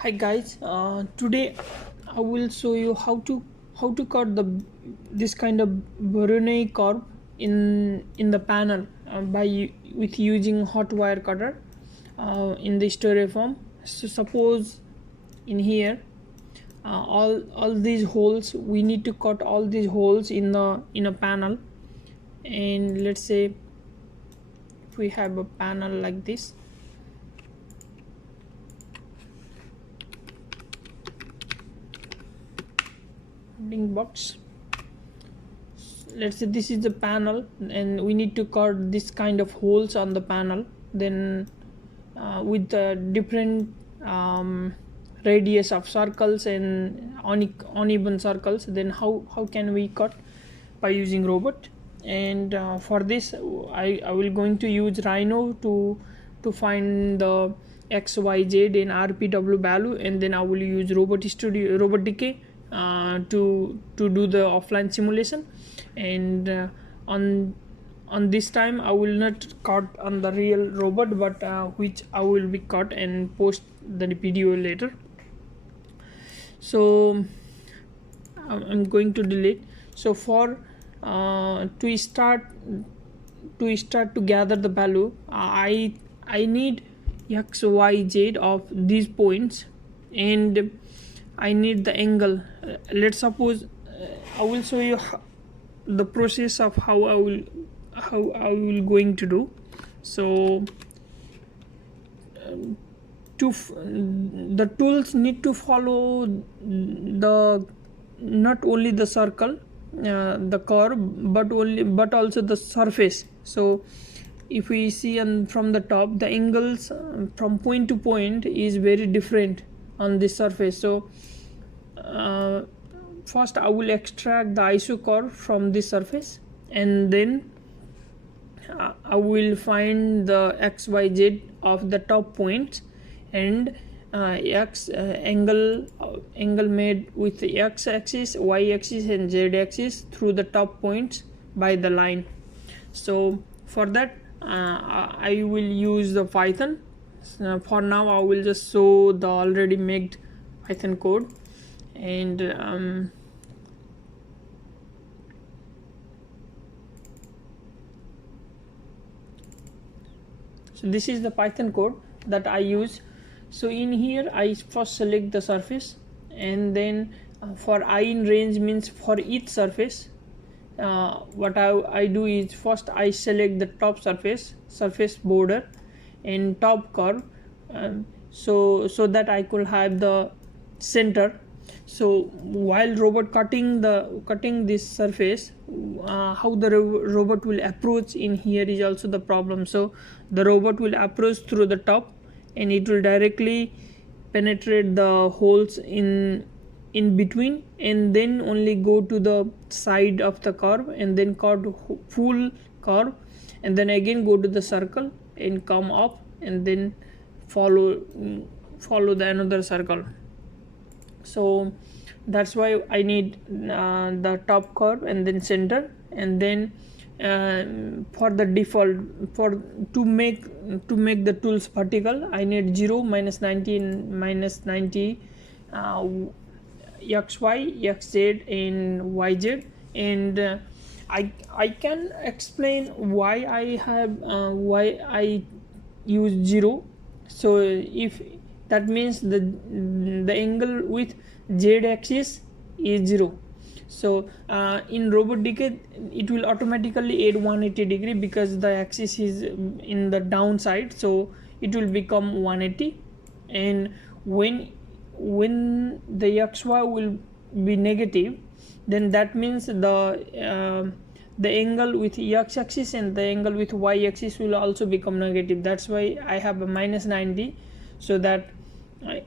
Hi guys, today I will show you how to cut this kind of Voronoi curve in the panel with using hot wire cutter in the styrofoam. So suppose in here all these holes, we need to cut all these holes in a panel. And let's say if we have a panel like this, box, let's say this is the panel and we need to cut this kind of holes on the panel, then with the different radius of circles and uneven circles, then how can we cut by using robot. And for this I will going to use Rhino to find the XYZ and RPW value, and then I will use roboDk to do the offline simulation. And on this time I will not cut on the real robot, but which I will be cut and post the video later. So I'm going to delete. So for to start to gather the value, I need XYZ of these points, and I need the angle. Let's suppose I will show you the process of how I will going to do. So the tools need to follow not only the circle, the curve, but also the surface. So if we see from the top, the angles from point to point is very different on this surface. So first I will extract the iso curve from this surface, and then I will find the XYZ of the top points, and angle made with the x axis, y axis and z axis through the top points by the line. So for that I will use the Python. For now I will just show the already made Python code. And so this is the Python code that I use. So in here I first select the surface, and then for I in range means for each surface, what I do is first I select the top surface border and top curve, so that I could have the center. So while robot cutting this surface, how the robot will approach in here is also the problem. So the robot will approach through the top, and it will directly penetrate the holes in between, and then only go to the side of the curve, and then cut full curve, and then again go to the circle and come up, and then follow the another circle. So that's why I need the top curve and then center. And then for the default, to make the tools vertical, I need 0, -90 and -90 xy, xz and yz. And I can explain why I use 0. So if that means the angle with z axis is 0. So in roboDk it will automatically add 180 degree because the axis is in the downside, so it will become 180. And when the xy will be negative, then that means the angle with x axis and the angle with y axis will also become negative. That's why I have a -90, so that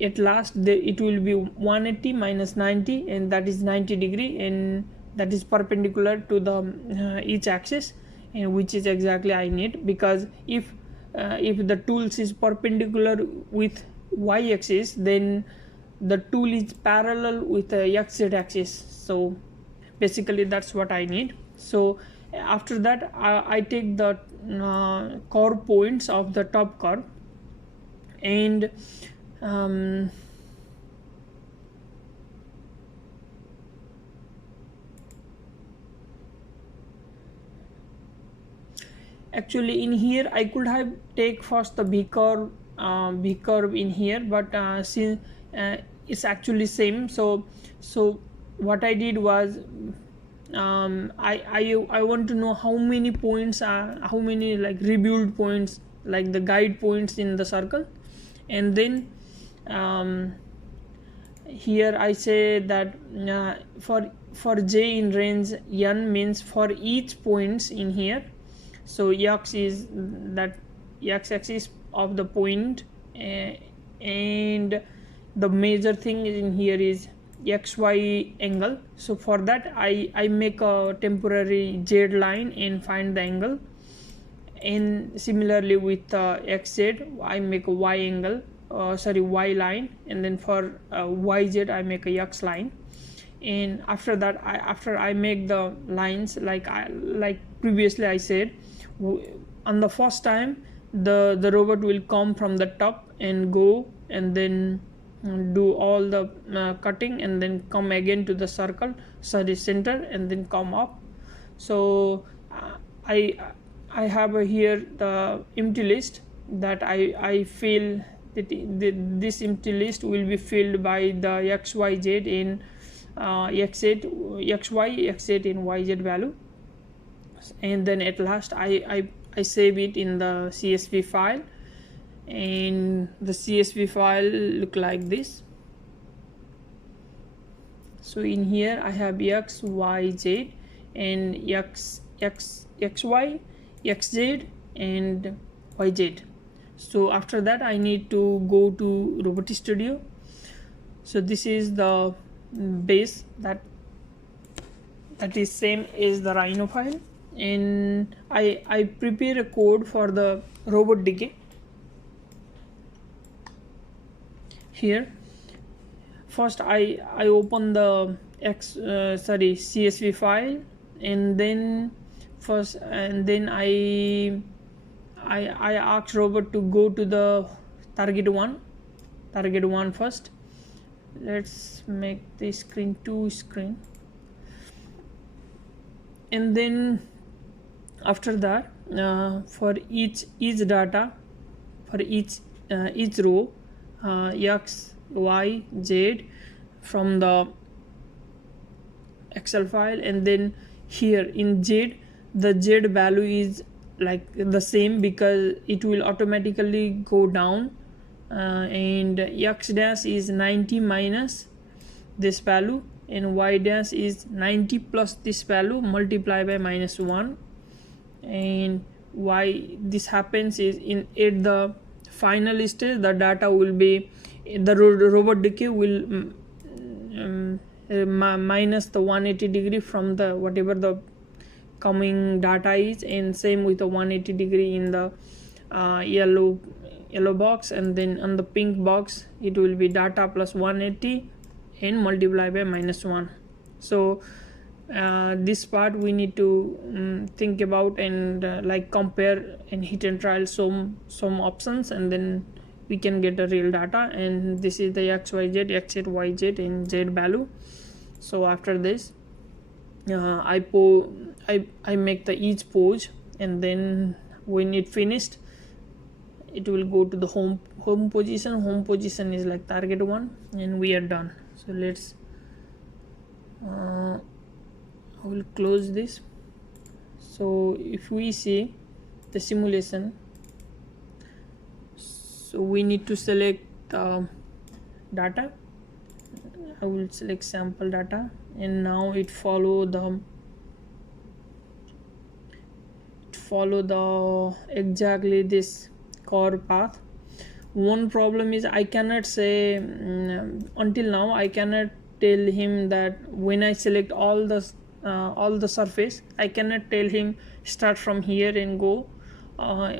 at last it will be 180 minus 90, and that is 90 degree, and that is perpendicular to the each axis, and which is exactly I need. Because if the tools is perpendicular with y axis, then the tool is parallel with the xz axis. So basically that's what I need. So after that I take the curve points of the top curve, and actually in here I could have take first the b curve in here, but since it's actually same, so what I did was I want to know how many points are, how many like rebuild points, like the guide points in the circle. And then here I say that for j in range n means for each points in here, so x is that x axis of the point, and the major thing in here is xy angle. So for that I make a temporary z line and find the angle, and similarly with xz I make a y angle, y line, and then for yz I make a x line. And after that after I make the lines like previously I said, on the first time the robot will come from the top and go and then do all the cutting, and then come again to the circle, center, and then come up. So I have here the empty list that I feel that this empty list will be filled by the xyz in xy, xz in yz value. And then at last I save it in the CSV file, and the CSV file look like this. So in here I have x, y, z, and xy, xz, and yz. So after that I need to go to Robot Studio. So this is the base that is same as the Rhino file, and I prepare a code for the roboDk. Here first I open the CSV file, and then I ask robot to go to the target one first. Let's make the screen 2 screen, and then after that for each data, for each row, x, y, z from the Excel file, and then here in z the z value is like the same because it will automatically go down, and x dash is 90 minus this value, and y dash is 90 plus this value multiplied by -1. And why this happens is at the final stage the data will be, the roboDk will minus the 180 degree from the whatever the coming data is, and same with the 180 degree in the yellow box, and then on the pink box it will be data plus 180 and multiply by -1. So this part we need to think about, and like compare and hit and trial some options, and then we can get a real data. And this is the xyz, xz, yz, and z value. So after this I make the each pose, and then when it finished it will go to the home position. Home position is like target 1, and we are done. So let's I will close this. So if we see the simulation, so we need to select data. I will select sample data, and now it follow the exactly this core path. One problem is I cannot say until now I cannot tell him that when I select all the surface, I cannot tell him start from here and go,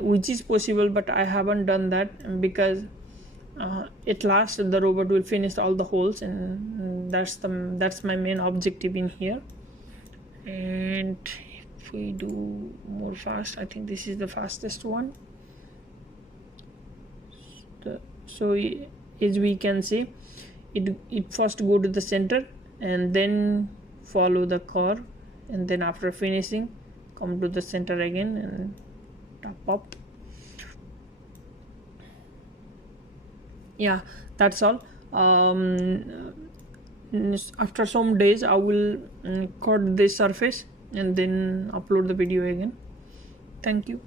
which is possible, but I haven't done that because at last the robot will finish all the holes, and that's my main objective in here. And if we do more fast, I think this is the fastest one. So as we can see, it first go to the center and then follow the curve, and then after finishing come to the center again, and pop. Yeah, that's all. After some days I will cut this surface and then upload the video again. Thank you.